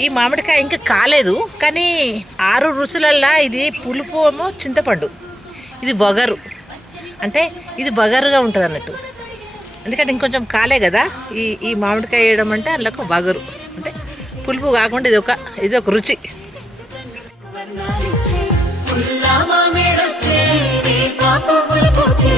ఈ మామిడికాయ ఇంకా కాలేదు, కానీ 6 రుచులల్లా ఇది పులుపు ఏమో చింతపండు, ఇది బొగరు. అంటే ఇది బగరుగా ఉంటుంది అన్నట్టు, ఎందుకంటే ఇంకొంచెం కాలే కదా. ఈ మామిడికాయ వేయడం అంటే అందులో బగరు, అంటే పులుపు కాకుండా ఇది ఒక రుచి. పుల్లా మామిడొచ్చే నీ పాప పులుకొచ్చే